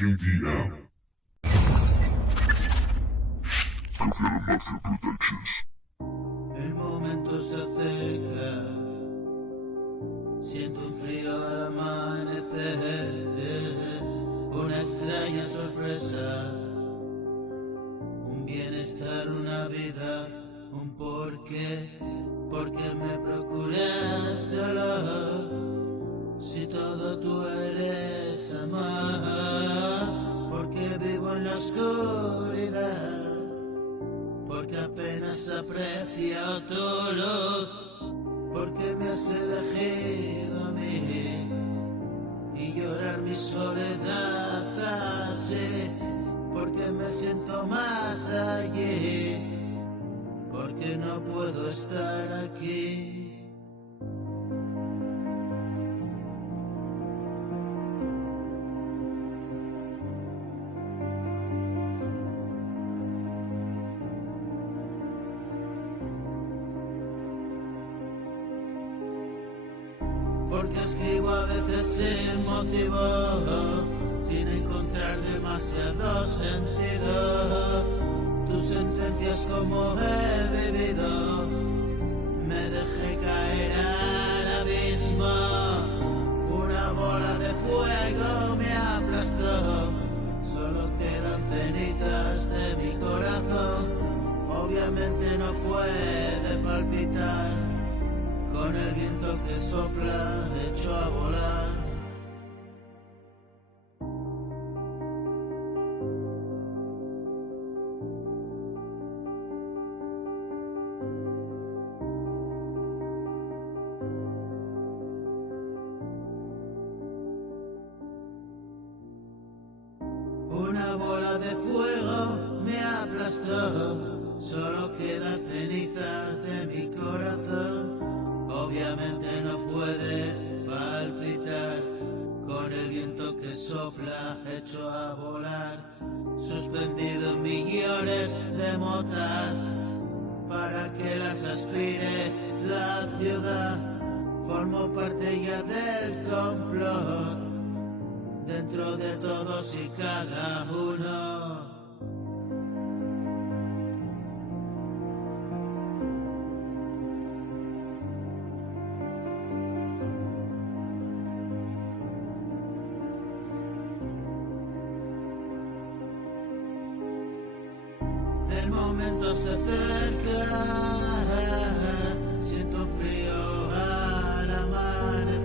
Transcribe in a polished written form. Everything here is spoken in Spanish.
QDM. Gotham Mafia Productions. El momento se acerca, siento un frío al amanecer, una extraña sorpresa, un bienestar, una vida, un porqué, porque me procuras dolor, si todo tú eres amar, porque vivo en la oscuridad, porque apenas aprecio tu luz, porque me has elegido a mí y llorar mi soledad así, porque me siento más allí, porque no puedo estar aquí. Porque escribo a veces sin motivo, sin encontrar demasiado sentido. Tus sentencias como he vivido, me dejé caer al abismo. Una bola de fuego me aplastó, solo quedan cenizas de mi corazón. Obviamente no puede palpitar con el viento que sopla, hecho a volar. Una bola de fuego me aplastó, solo queda ceniza de mi corazón. Obviamente no puede palpitar con el viento que sopla, hecho a volar. Suspendido en millones de motas para que las aspire la ciudad. Formo parte ya del complot, dentro de todos y cada uno. El momento se acerca, siento frío al amanecer.